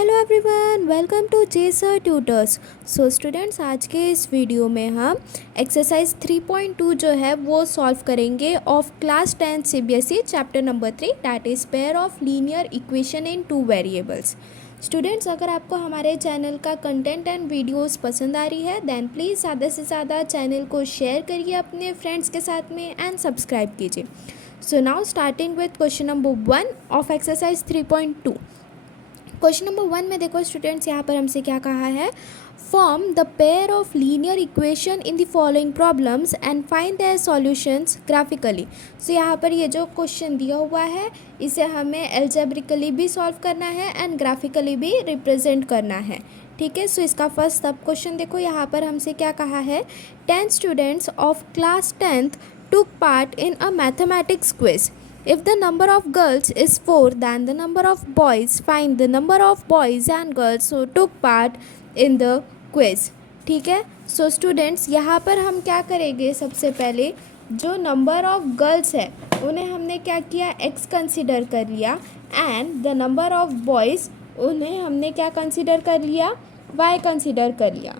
Hello everyone, welcome to जेसर tutors. So students, आज के इस वीडियो में हम एक्सरसाइज 3.2 जो है वो सॉल्व करेंगे of class 10 CBSE chapter number 3, that is pair of linear equation in 2 variables. Students, अगर आपको हमारे चैनल का कंटेंट एंड वीडियोस पसंद आ रही है देन प्लीज़ ज़्यादा से ज़्यादा चैनल को शेयर करिए अपने फ्रेंड्स के साथ में एंड सब्सक्राइब कीजिए। So now starting with question number 1 of exercise 3.2। Question number 1 में देखो स्टूडेंट्स, यहाँ पर हमसे क्या कहा है, form the pair of linear equation in the following problems and find their solutions graphically. So यहाँ पर ये जो क्वेश्चन दिया हुआ है इसे हमें एल्जेब्रिकली भी सॉल्व करना है एंड ग्राफिकली भी रिप्रेजेंट करना है। ठीक है, सो इसका फर्स्ट सब क्वेश्चन देखो, यहाँ पर हमसे क्या कहा है, 10 students of class 10th took part in a mathematics quiz. If the number of girls is 4 than the number of boys, find the number of boys and girls who took part in the quiz. ठीक है, so students यहाँ पर हम क्या करेंगे, सबसे पहले जो नंबर ऑफ गर्ल्स है उन्हें हमने क्या किया, x कंसिडर कर लिया and the number of boys उन्हें हमने क्या कंसिडर कर लिया, y कंसिडर कर लिया।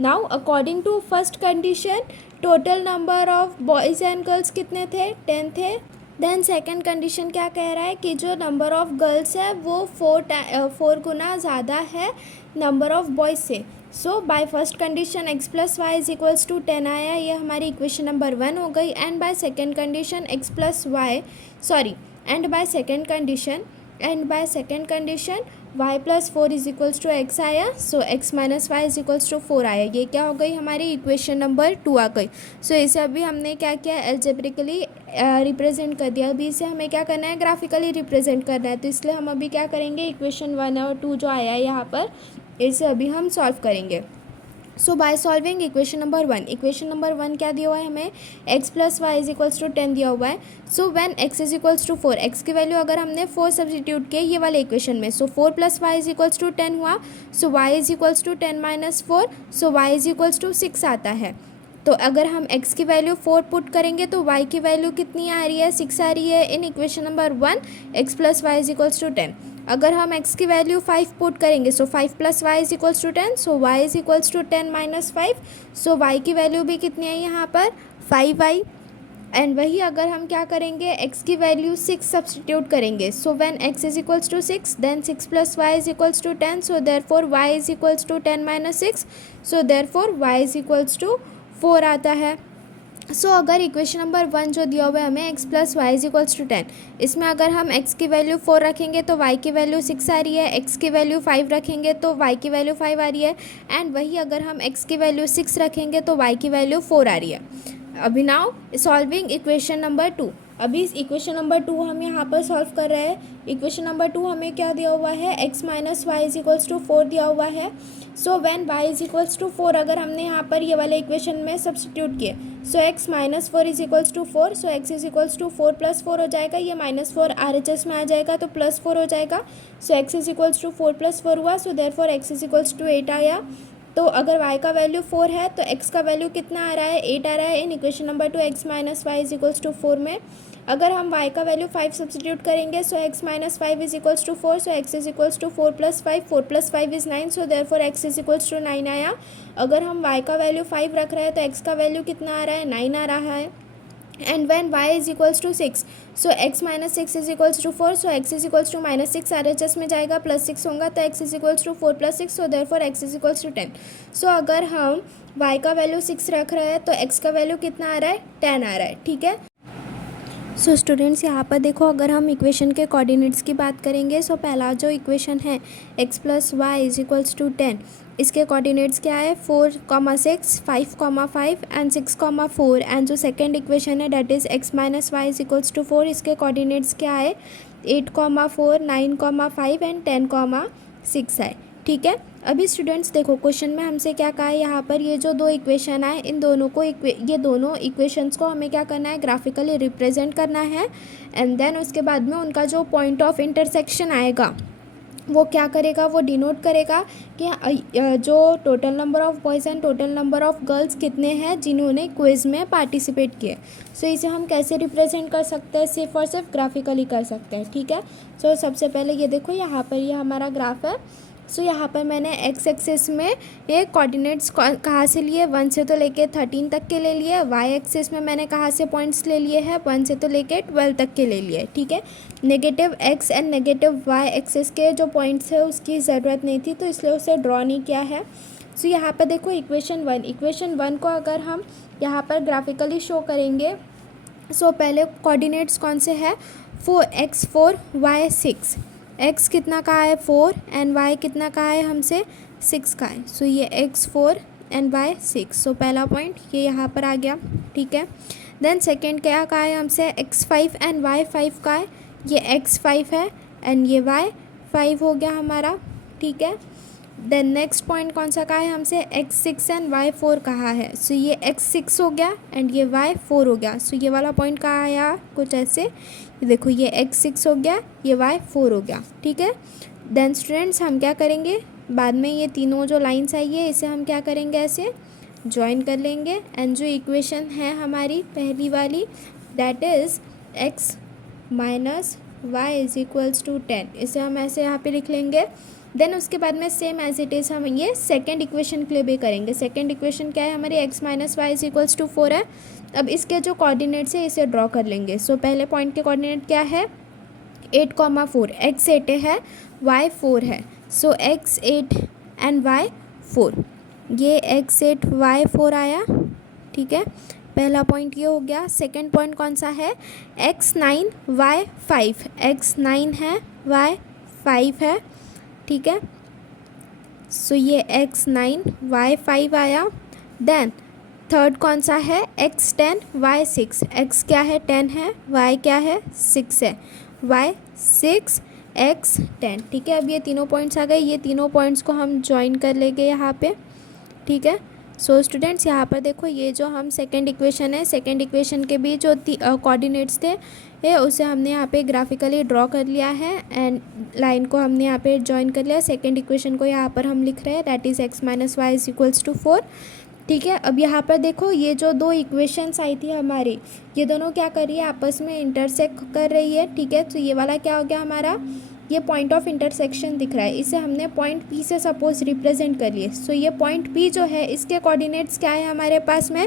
Now according to first condition total number of boys and girls कितने थे, 10 थे। देन सेकंड कंडीशन क्या कह रहा है कि जो नंबर ऑफ गर्ल्स है वो 4 गुना ज़्यादा है नंबर ऑफ बॉयज़ से। So by first condition x plus Y is equals to 10 आया, ये हमारी इक्वेशन नंबर 1 हो गई। And by second condition x plus Y and by second condition y plus 4 is equals to x आया। So x minus Y is equals to 4 आया, ये क्या हो गई, हमारी इक्वेशन नंबर 2 आ गई। सो इसे अभी हमने क्या किया, एल्जेब्रिकली रिप्रेजेंट कर दिया। अभी इसे हमें क्या करना है, ग्राफिकली रिप्रेजेंट करना है। तो इसलिए हम अभी क्या करेंगे, इक्वेशन 1 और 2 जो आया है यहाँ पर इसे अभी हम सॉल्व करेंगे। So by solving equation number 1 क्या दिया हुआ है हमें, x plus Y is equals to 10 दिया हुआ है। So when x is equals to 4, x की वैल्यू अगर हमने 4 सब्सटीट्यूट किए ये वाले इक्वेशन में, so 4 plus Y is equals to 10 हुआ। So y is equals to 10 minus 4, so y is equals to 6 आता है। तो अगर हम x की वैल्यू 4 पुट करेंगे तो y की वैल्यू कितनी आ रही है, 6 आ रही है in equation number 1, x plus Y is equals to 10। अगर हम x की वैल्यू 5 पुट करेंगे, so 5 plus Y is equals to 10, so y is equals to 10 minus 5, so y की वैल्यू भी कितनी है यहाँ पर 5y। एंड वही अगर हम क्या करेंगे, x की वैल्यू 6 सब्सटीट्यूट करेंगे, so when x is equals to 6 then 6 plus Y is equals to 10, so therefore y is equals to 10 minus 6, so therefore y is equals to 4 आता है। सो अगर इक्वेशन नंबर 1 जो दिया हुआ है हमें x plus Y is equals to 10, इसमें अगर हम x की वैल्यू 4 रखेंगे तो y की वैल्यू 6 आ रही है, x की वैल्यू 5 रखेंगे तो y की वैल्यू 5 आ रही है। एंड वही अगर हम x की वैल्यू 6 रखेंगे तो y की वैल्यू 4 आ रही है। अभी नाउ सॉल्विंग इक्वेशन नंबर 2, अभी इस इक्वेशन नंबर 2 हम यहाँ पर सॉल्व कर रहे हैं। इक्वेशन नंबर 2 हमें क्या दिया हुआ है, x minus Y is equals to 4 दिया हुआ है। So when y is equals to 4 अगर हमने यहाँ पर ये वाले इक्वेशन में सब्सटीट्यूट किए, so x minus 4 is equals to 4, so x is equals to 4 plus 4 हो जाएगा, ये माइनस 4 RHS में आ जाएगा तो प्लस 4 हो जाएगा। So x is equals to 4 plus 4 हुआ, so therefore x is equals to 8 आया। तो अगर y का वैल्यू 4 है तो x का वैल्यू कितना आ रहा है, 8 आ रहा है in equation number 2 x minus Y is equals to 4 में। अगर हम y का वैल्यू 5 सब्सटीट्यूट करेंगे, so x minus 5 is equals to 4, so x is equals to 4 plus 5 is 9, so therefore x is equals to 9 आया। अगर हम y का value 5 रख रहे हैं तो x का वैल्यू कितना आ रहा है, 9 आ रहा है। And when y is equals to 6, so x minus 6 is equals to 4, so x is equals to minus 6 RHS में जाएगा, प्लस 6 होगा तो x is equals to 4 plus 6, so therefore x is equals to 10। So अगर हम y का value 6 रख रहे हैं तो x का वैल्यू कितना आ रहा है, 10 आ रहा है। ठीक है, सो स्टूडेंट्स यहाँ पर देखो, अगर हम इक्वेशन के कोऑर्डिनेट्स की बात करेंगे, सो पहला जो इक्वेशन है x plus Y is equals to 10, इसके कोऑर्डिनेट्स क्या है 4, 6, 5, 5 एंड 6, 4। एंड जो सेकंड इक्वेशन है that is x minus Y is equals to 4, इसके कोऑर्डिनेट्स क्या है 8, 4, 9, 5 एंड 10, 6 है। ठीक है, अभी स्टूडेंट्स देखो क्वेश्चन में हमसे क्या कहा है, यहाँ पर ये जो दो इक्वेशन आए इन दोनों को ये दोनों इक्वेशंस को हमें क्या करना है, ग्राफिकली रिप्रेजेंट करना है। एंड देन उसके बाद में उनका जो पॉइंट ऑफ इंटरसेक्शन आएगा वो क्या करेगा, वो डिनोट करेगा कि जो total number of boys and total number of girls कितने हैं जिन्होंने क्विज़ में पार्टिसिपेट किए। सो इसे हम कैसे रिप्रेजेंट कर सकते हैं, सिर्फ और सिर्फ ग्राफिकली कर सकते हैं। ठीक है, सो सबसे पहले ये देखो यहाँ पर ये हमारा ग्राफ है सो यहाँ पर मैंने एक्स एक्सिस में ये कोऑर्डिनेट्स कहाँ से लिए, 1 से तो लेके 13 तक के ले लिए। वाई एक्सिस में मैंने कहाँ से पॉइंट्स ले लिए हैं, 1 से तो लेके 12 तक के ले लिए, ठीक है। Negative x and negative y axis के जो पॉइंट्स है उसकी ज़रूरत नहीं थी, तो इसलिए उसे ड्रॉ नहीं किया है। सो यहाँ पर देखो इक्वेशन वन को अगर हम यहाँ पर ग्राफिकली शो करेंगे, सो पहले कोऑर्डिनेट्स कौन से है, 4x4 y6, x कितना का है 4 एंड y कितना का है हमसे 6 का है। सो ये x4 एंड y6, सो पहला पॉइंट ये यहाँ पर आ गया, ठीक है। देन सेकेंड क्या का है हमसे, x5 एंड y5 का है, ये x5 है एंड ये y5 हो गया हमारा, ठीक है। देन नेक्स्ट पॉइंट कौन सा का है हमसे, x6 एंड y4 कहा है, सो ये x6 हो गया एंड ये y4 हो गया। सो ये वाला पॉइंट कहाँ आया, कुछ ऐसे, ये देखो ये x6 हो गया, ये y4 हो गया, ठीक है। देन स्टूडेंट्स हम क्या करेंगे, बाद में ये तीनों जो लाइन्स आई है इसे हम क्या करेंगे, ऐसे ज्वाइन कर लेंगे एंड जो इक्वेशन है हमारी पहली वाली, that is x minus Y is equals to 10, इसे हम ऐसे यहाँ पे लिख लेंगे। देन उसके बाद में सेम एज इट इज़ हम ये सेकेंड इक्वेशन के लिए भी करेंगे। सेकेंड इक्वेशन क्या है हमारी, x minus Y is equals to 4 है। अब इसके जो कोऑर्डिनेट्स है इसे ड्रॉ कर लेंगे। सो पहले पॉइंट के कोऑर्डिनेट क्या है, 8,4, x 8 है y 4 है, सो x 8 एंड y 4, ये x 8 y 4 आया, ठीक है। पहला पॉइंट ये हो गया। सेकंड पॉइंट कौन सा है, x 9 y 5, x 9 है y 5 है, ठीक है। सो ये x 9 y 5 आया। देन थर्ड कौन सा है, x 10 y 6, x क्या है 10 है, y क्या है 6 है, y 6 x 10, ठीक है। अब ये तीनों पॉइंट्स आ गए, ये तीनों पॉइंट्स को हम ज्वाइन कर लेंगे यहाँ पे, ठीक है। सो स्टूडेंट्स यहाँ पर देखो ये जो हम सेकेंड इक्वेशन है, सेकेंड इक्वेशन के भी जो कोऑर्डिनेट्स थे उसे हमने यहाँ पे ग्राफिकली ड्रॉ कर लिया है एंड लाइन को हमने यहाँ पे ज्वाइन कर लिया। सेकेंड इक्वेशन को यहाँ पर हम लिख रहे हैं, that is x minus Y is equals to 4, ठीक है। अब यहाँ पर देखो ये जो दो इक्वेशंस आई थी हमारी, ये दोनों क्या कर रही है, आपस में इंटरसेक्ट कर रही है, ठीक है। तो ये वाला क्या हो गया हमारा, ये पॉइंट ऑफ इंटरसेक्शन दिख रहा है, इसे हमने पॉइंट P से सपोज रिप्रेजेंट कर लिए। सो ये पॉइंट P जो है इसके कोऑर्डिनेट्स क्या है हमारे पास में,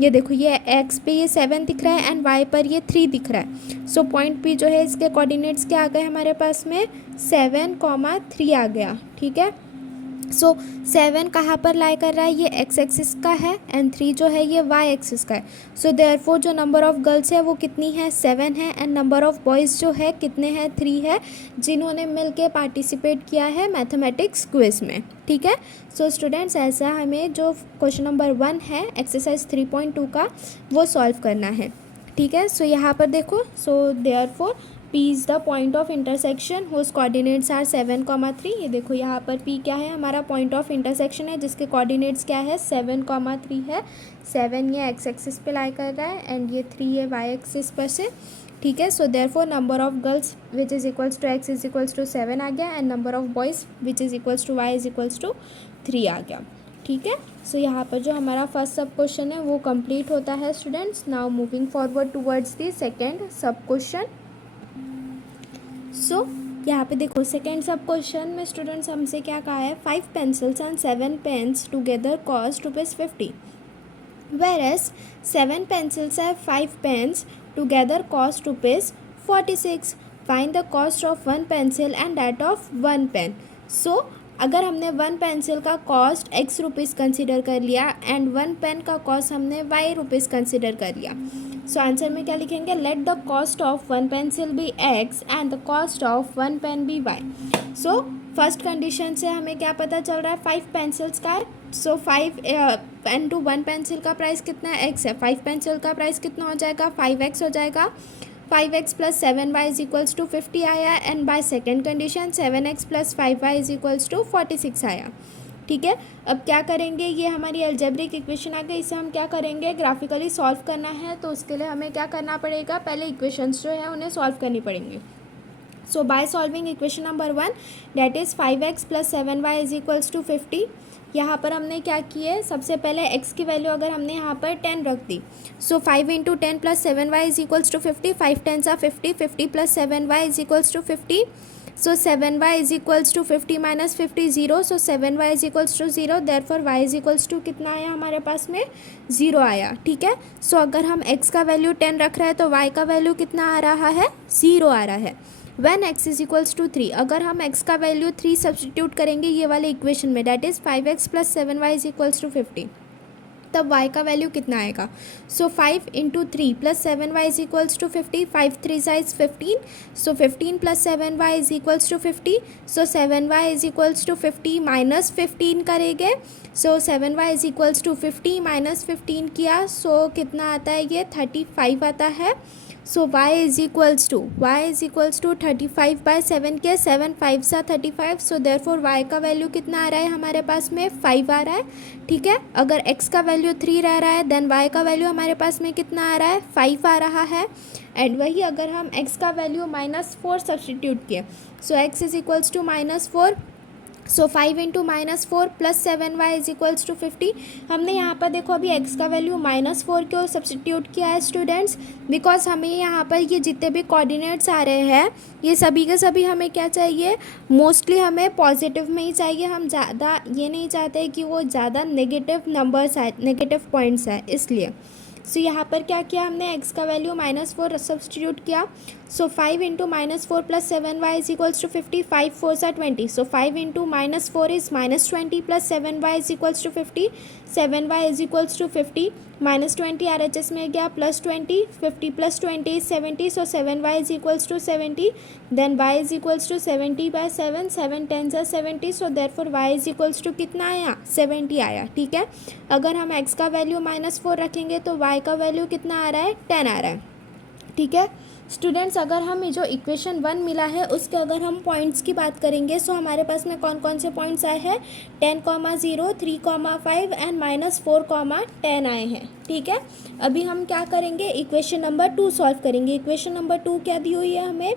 ये देखो ये x पे ये 7 दिख रहा है एंड y पर ये 3 दिख रहा है। सो पॉइंट P जो है इसके कोऑर्डिनेट्स क्या आ गए हमारे पास में, 7,3 आ गया, ठीक है। सो 7 कहाँ पर लाई कर रहा है, ये x एक्सिस का है एंड 3 जो है ये y एक्सिस का है। सो देयरफॉर जो नंबर ऑफ़ गर्ल्स है वो कितनी है, 7 है एंड नंबर ऑफ़ बॉयज़ जो है कितने हैं, 3 है, जिन्होंने मिलके पार्टिसिपेट किया है मैथमेटिक्स क्विज़ में, ठीक है। सो स्टूडेंट्स ऐसा हमें जो क्वेश्चन नंबर 1 है एक्सरसाइज 3.2 का वो सॉल्व करना है, ठीक है। सो यहाँ पर देखो, so therefore P is the point of intersection whose coordinates are 7,3, ये देखो यहाँ पर P क्या है हमारा पॉइंट ऑफ इंटरसेक्शन है जिसके कोऑर्डिनेट्स क्या है 7,3 है। 7 ये x एक्सिस पे लाई कर रहा है एंड ये 3 ये y एक्सिस पर से, ठीक है। So therefore number of girls which is equals to x is equals to 7 आ गया and number of boys which is equals to y is equals to 3 आ गया, ठीक है। सो यहाँ पर जो हमारा फर्स्ट सब क्वेश्चन है वो कंप्लीट होता है students. Now moving forward towards the second सब क्वेश्चन। सो यहाँ पे देखो सेकेंड सब क्वेश्चन में स्टूडेंट्स हमसे क्या कहा है, 5 pencils and 7 pens together cost ₹50, whereas 7 pencils and 5 pens together cost ₹46. Find the cost of 1 pencil and that of 1 pen. So अगर हमने 1 पेंसिल का कॉस्ट x रुपीज़ कंसिडर कर लिया एंड 1 पेन का कॉस्ट हमने y रुपीज़ कंसिडर कर लिया, so answer में क्या लिखेंगे, let the cost of 1 pencil be x and the cost of 1 pen be y। So first condition से हमें क्या पता चल रहा है, 5 पेंसिल्स का है, सो 5 पेन टू 1 पेंसिल का प्राइस कितना है, x है, 5 पेंसिल का प्राइस कितना हो जाएगा, 5x हो जाएगा। 5x plus 7y is equals to 50 आया and by second condition 7x plus 5y is equals to 46 आया, ठीक है। अब क्या करेंगे, ये हमारी अलजेब्रिक इक्वेशन आ गई, इसे हम क्या करेंगे ग्राफिकली सॉल्व करना है, तो उसके लिए हमें क्या करना पड़ेगा, पहले इक्वेशंस जो है उन्हें सॉल्व करनी पड़ेंगी। So by solving equation number 1 that is 5x plus 7y is equals to 50, यहाँ पर हमने क्या किए, सबसे पहले x की वैल्यू अगर हमने यहाँ पर 10 रख दी, so 5 into 10 plus 7y is equals to 50, 5 10 50, 50 plus 7y is equals to 50, so 7y is equals to 50 minus 50 zero, so 7y is equals to zero, therefore y is equals to कितना आया हमारे पास में 0 आया, ठीक है। सो अगर हम x का वैल्यू 10 रख रहे हैं तो y का वैल्यू कितना आ रहा है 0 आ रहा है। When x is equals to 3, अगर हम x का वैल्यू 3 सब्सटीट्यूट करेंगे ये वाले इक्वेशन में, that is 5x plus 7y is equals to 50, तब y का वैल्यू कितना आएगा। So 5 into 3 plus 7y is equals to 50, 5 3 साइज 15, so 15 plus 7y is equals to 50, so 7y is equals to 50 minus 15 करेंगे, so 7y is equals to 50 minus 15 किया, सो कितना आता है ये 35 आता है। So y is equals to 35 by 7 के 7 5 सा 35, सो देयरफॉर y का वैल्यू कितना आ रहा है हमारे पास में 5 आ रहा है, ठीक है। अगर x का वैल्यू 3 रह रहा है देन y का वैल्यू हमारे पास में कितना आ रहा है 5 आ रहा है। एंड वही अगर हम x का वैल्यू -4 सब्सटीट्यूट किए, so x is equals to -4, so 5 into -4 plus 7y is equals to 50। हमने यहाँ पर देखो अभी x का वैल्यू -4 क्यों सब्सटीट्यूट किया है स्टूडेंट्स, बिकॉज हमें यहाँ पर ये जितने भी कोऑर्डिनेट्स आ रहे हैं ये सभी के सभी हमें क्या चाहिए, मोस्टली हमें पॉजिटिव में ही चाहिए। हम ज़्यादा ये नहीं चाहते कि वो ज़्यादा नेगेटिव नंबर्स आए, नेगेटिव पॉइंट्स आए, इसलिए। सो यहाँ पर क्या किया हमने x का वैल्यू -4 सब्सटीट्यूट किया, so 5 into -4 plus 7y is equals to 50, 5 4 सा 20, so 5 into -4 is -20 plus 7y is equals to 50, 7y is equals to 50, -20 RHS में गया +20, 50 plus 20 is 70, so 7y is equals to 70, then y is equals to 70 by 7, 7 10 सा 70, so therefore y is equals to कितना आया 70 आया, ठीक है। अगर हम x का वैल्यू -4 रखेंगे तो y का वैल्यू कितना आ रहा है 10 आ रहा है, ठीक है। स्टूडेंट्स अगर हम जो इक्वेशन 1 मिला है उसके अगर हम पॉइंट्स की बात करेंगे, सो हमारे पास में कौन कौन से पॉइंट्स आए हैं 10, 0, 3, 5 एंड -4, 10 आए हैं, ठीक है। अभी हम क्या करेंगे, इक्वेशन नंबर 2 सॉल्व करेंगे। इक्वेशन नंबर 2 क्या दी हुई है हमें,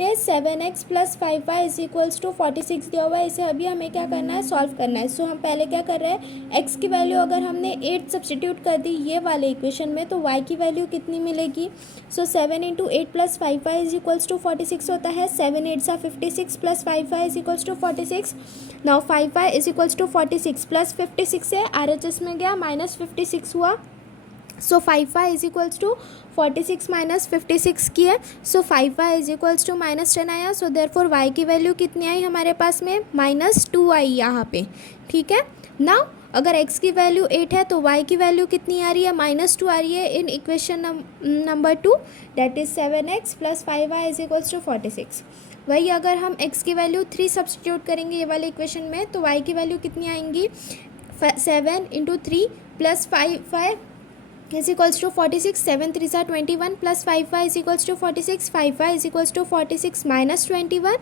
ये 7x plus 5y is equals to 46 दिया हुआ है, इसे अभी हमें क्या करना है सॉल्व करना है। सो हम पहले क्या कर रहे हैं, x की वैल्यू अगर हमने 8 सब्सटीट्यूट कर दी ये वाले इक्वेशन में तो y की वैल्यू कितनी मिलेगी। So 7 into 8 plus 5y is equals to 46 होता है, 7 8 सा 56 plus 5y is equals to 46। Now 5y is equals to 46 plus 56 से RHS में गया -56 हुआ, so 5y is equals to 46 minus 56 की है, सो 5y इज इक्वल्स टू -10 आया, सो देयरफॉर y की वैल्यू कितनी आई हमारे पास में -2 आई यहाँ पे, ठीक है। नाउ अगर x की वैल्यू 8 है तो y की वैल्यू कितनी आ रही है -2 आ रही है in equation number 2, that is 7x plus 5y is equals to 46। वही अगर हम x की वैल्यू 3 सब्सटीट्यूट करेंगे ये वाले इक्वेशन में तो y की वैल्यू कितनी आएंगी 7 into 3 plus 5y is equals to 46, 7 3 सा 21 plus 5y is equals to 46, 5y is equals to 46 minus 21,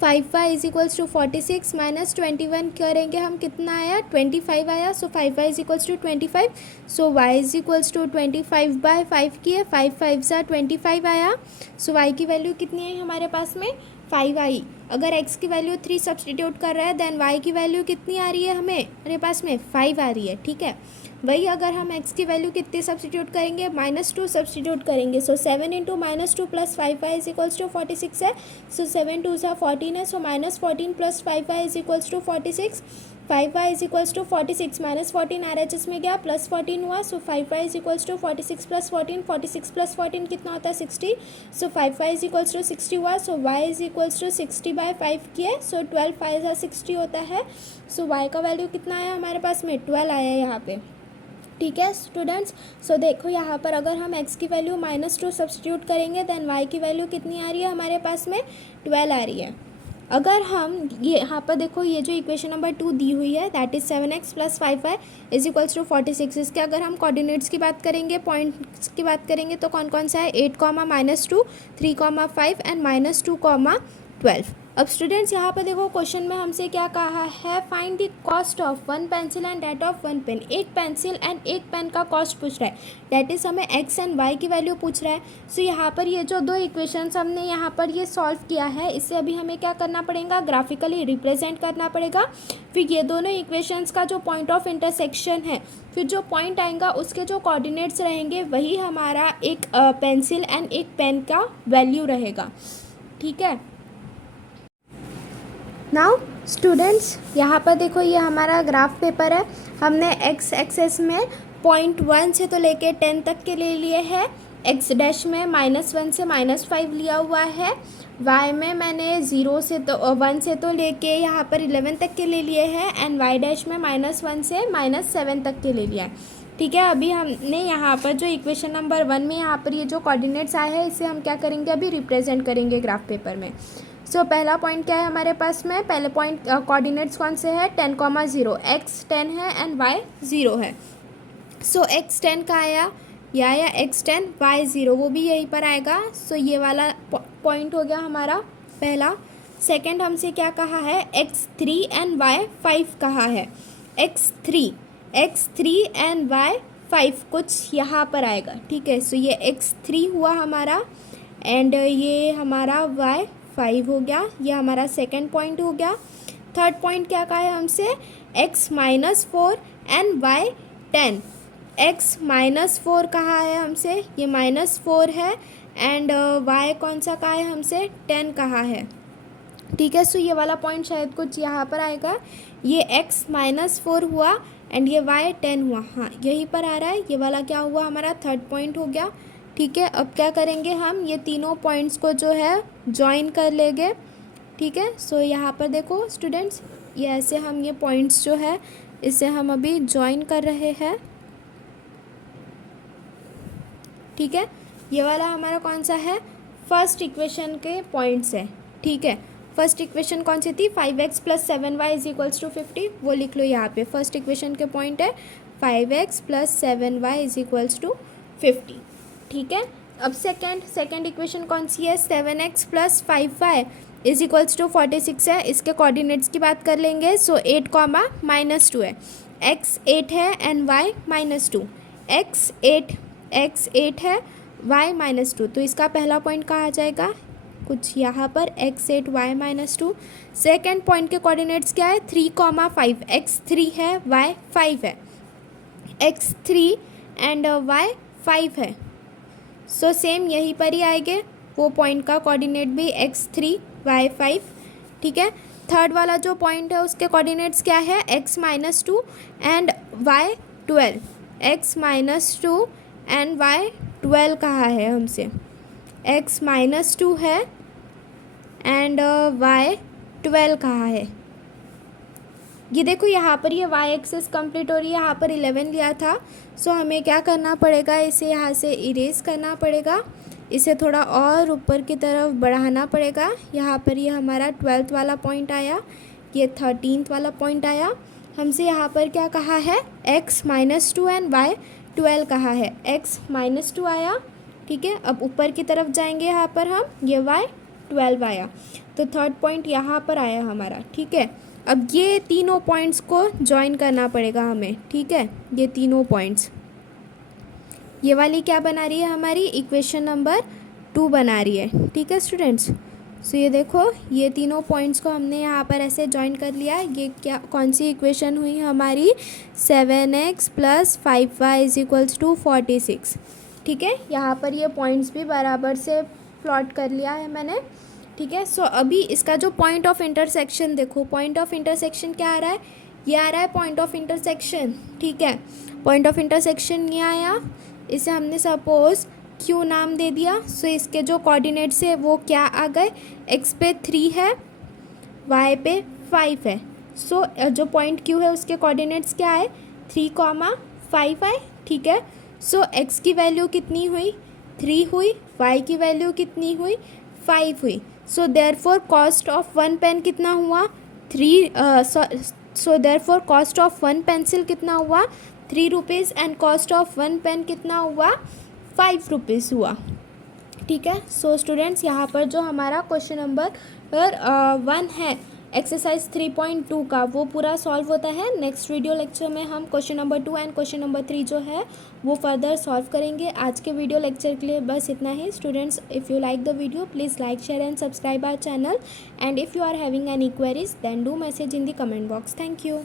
5y is equals to 46 minus 21 करेंगे हम कितना आया 25 आया, सो 5y is equals to 25, so y is equals to 25 by 5 की है, 5 5 सा 25 आया, सो y की वैल्यू कितनी आई हमारे पास में 5 आई। अगर x की वैल्यू 3 सब्सटीट्यूट कर रहा है देन y की वैल्यू कितनी आ रही है हमारे पास में 5 आ रही है, ठीक है। वही अगर हम x की वैल्यू कितनी सब्सटीट्यूट करेंगे -2 सब्सटीट्यूट करेंगे, so 7 into -2 plus 5y is equals to 46 है, सो 7 2 सा 14 है, so -14 plus 5y is equals to 46, 5y is equals to 46 -14 RHS में गया +14 हुआ, so 5y is equals to 46 plus 14, 46 plus 14 कितना होता है 60, सो 5y इज इक्वल्स टू 60 हुआ, so y is equals to 60 by 5 की है, सो 12 5 60 होता है, सो y का वैल्यू कितना आया हमारे पास में 12 आया यहाँ पे, ठीक है स्टूडेंट्स। सो देखो यहाँ पर अगर हम x की वैल्यू -2 सब्सटीट्यूट करेंगे देन y की वैल्यू कितनी आ रही है हमारे पास में 12 आ रही है। अगर हम ये यहाँ पर देखो ये जो इक्वेशन नंबर 2 दी हुई है that is 7x plus 5y is equals to 46, इसके अगर हम कोऑर्डिनेट्स की बात करेंगे पॉइंट्स की बात करेंगे तो कौन कौन सा है 8, -2, 3, 5 एंड -2, 12। अब स्टूडेंट्स यहाँ पर देखो क्वेश्चन में हमसे क्या कहा है, find the cost of 1 pencil and that of 1 pen. एक पेंसिल एंड एक पेन का कॉस्ट पूछ रहा है, डेट इज़ हमें x एंड y की वैल्यू पूछ रहा है। सो यहाँ पर ये जो 2 इक्वेशंस हमने यहाँ पर ये सॉल्व किया है इससे अभी हमें क्या करना पड़ेगा, ग्राफिकली रिप्रेजेंट करना पड़ेगा। फिर ये दोनों इक्वेशंस का जो पॉइंट ऑफ इंटरसेक्शन है, फिर जो पॉइंट आएगा उसके जो कोऑर्डिनेट्स रहेंगे वही हमारा एक पेंसिल एंड एक पेन का वैल्यू रहेगा, ठीक है। नाउ स्टूडेंट्स, यहाँ पर देखो ये हमारा ग्राफ पेपर है। हमने एक्स एक्सेस में 0.1 से तो लेके 10 तक के ले लिए हैं। एक्स डैश में -1 से -5 लिया हुआ है। वाई में मैंने 0 से तो 1 से तो लेके यहाँ पर 11 तक के ले लिए हैं। एंड वाई डैश में -1 से -7 तक के ले लिया है। ठीक है, अभी हमने यहाँ पर जो इक्वेशन नंबर 1 में यहाँ पर ये जो कोऑर्डिनेट्स आए हैं, इसे हम क्या करेंगे, अभी रिप्रेजेंट करेंगे ग्राफ पेपर में। सो पहला पॉइंट क्या है हमारे पास में, पहले पॉइंट कोऑर्डिनेट्स कौन से है, 10,0, एक्स 10 है एंड वाई 0 है। सो एक्स 10 का आया, या एक्स 10 वाई 0, वो भी यहीं पर आएगा। सो ये वाला पॉइंट हो गया हमारा पहला। सेकंड हमसे क्या कहा है, एक्स 3 एंड वाई 5 कहा है। एक्स 3 एंड वाई 5 कुछ यहाँ पर आएगा। ठीक है, सो ये एक्स 3 हुआ हमारा एंड ये हमारा वाई 5 हो गया। ये हमारा सेकंड पॉइंट हो गया। थर्ड पॉइंट क्या कहा है हमसे, x -4 एंड y 10। x -4 कहा है हमसे, ये -4 है एंड y कौन सा कहा है हमसे, 10 कहा है। ठीक है, सो ये वाला पॉइंट शायद कुछ यहाँ पर आएगा। ये x -4 हुआ एंड ये y 10 हुआ। हाँ, यहीं पर आ रहा है। ये वाला क्या हुआ हमारा, थर्ड पॉइंट हो गया। ठीक है, अब क्या करेंगे हम, ये तीनों पॉइंट्स को जो है जॉइन कर लेंगे। ठीक है, सो यहाँ पर देखो स्टूडेंट्स, ये ऐसे हम ये पॉइंट्स जो है इसे हम अभी जॉइन कर रहे हैं। ठीक है, ये वाला हमारा कौन सा है, फर्स्ट इक्वेशन के पॉइंट्स है। ठीक है, फर्स्ट इक्वेशन कौन सी थी, 5x + 7y = 50, वो लिख लो यहाँ पे। फर्स्ट इक्वेशन के पॉइंट है 5x + 7y = 50। ठीक है, अब सेकंड इक्वेशन कौन सी है, 7x + 5y = 46 है। इसके कोऑर्डिनेट्स की बात कर लेंगे। सो 8, -2 है। x 8 है एंड y -2। x 8 है, y -2, तो इसका पहला पॉइंट कहाँ आ जाएगा, कुछ यहाँ पर x 8 y -2। सेकेंड पॉइंट के कोऑर्डिनेट्स क्या है, 3, 5। x 3 है, y 5 है। x 3 एंड y 5 है। सो सेम यहीं पर ही आएंगे, वो पॉइंट का कोऑर्डिनेट भी x 3 y 5। ठीक है, थर्ड वाला जो पॉइंट है उसके कोऑर्डिनेट्स क्या है, x -2 and y 12। x -2 and y 12 कहा है हमसे, x -2 है एंड y 12 कहा है। ये देखो यहाँ पर ये y एक्सेस कंप्लीट हो रही है, यहाँ पर 11 लिया था। सो हमें क्या करना पड़ेगा, इसे यहाँ से इरेज करना पड़ेगा, इसे थोड़ा और ऊपर की तरफ बढ़ाना पड़ेगा। यहाँ पर ये हमारा 12th वाला पॉइंट आया, ये 13th वाला पॉइंट आया। हमसे यहाँ पर क्या कहा है, x -2 एंड y 12 कहा है, x -2 आया। ठीक है, अब ऊपर की तरफ जाएंगे, यहाँ पर हम ये y 12 आया, तो थर्ड पॉइंट यहाँ पर आया हमारा। ठीक है, अब ये तीनों पॉइंट्स को ज्वाइन करना पड़ेगा हमें। ठीक है, ये तीनों पॉइंट्स, ये वाली क्या बना रही है हमारी, इक्वेशन नंबर 2 बना रही है। ठीक है स्टूडेंट्स, सो ये देखो ये तीनों पॉइंट्स को हमने यहाँ पर ऐसे ज्वाइन कर लिया। ये क्या कौन सी इक्वेशन हुई हमारी, 7x + 5y = 46। ठीक है, यहाँ पर ये पॉइंट्स भी बराबर से प्लॉट कर लिया है मैंने। ठीक है, सो अभी इसका जो पॉइंट ऑफ इंटरसेक्शन देखो, पॉइंट ऑफ इंटरसेक्शन क्या आ रहा है, ये आ रहा है पॉइंट ऑफ इंटरसेक्शन। ठीक है, पॉइंट ऑफ इंटरसेक्शन ये आया, इसे हमने सपोज Q नाम दे दिया। सो इसके जो कोऑर्डिनेट्स है वो क्या आ गए, x पे 3 है, y पे 5 है। सो जो पॉइंट Q है उसके कोऑर्डिनेट्स क्या है, 3, 5 है। ठीक है, सो x की वैल्यू कितनी हुई, 3 हुई, y की वैल्यू कितनी हुई, 5 हुई। So therefore cost of 1 pen कितना हुआ, 3। So therefore cost of 1 pencil कितना हुआ, 3 rupees and cost of 1 pen कितना हुआ, 5 रुपीज़ हुआ। ठीक है, सो स्टूडेंट्स यहाँ पर जो हमारा क्वेश्चन नंबर 1 है एक्सरसाइज 3.2 का, वो पूरा सॉल्व होता है। नेक्स्ट वीडियो लेक्चर में हम question number 2 and question number 3 जो है वो फर्दर सॉल्व करेंगे। आज के वीडियो लेक्चर के लिए बस इतना ही students. If you like the video please like, share and subscribe our channel, and if you are having any queries then do message in the comment box. Thank you.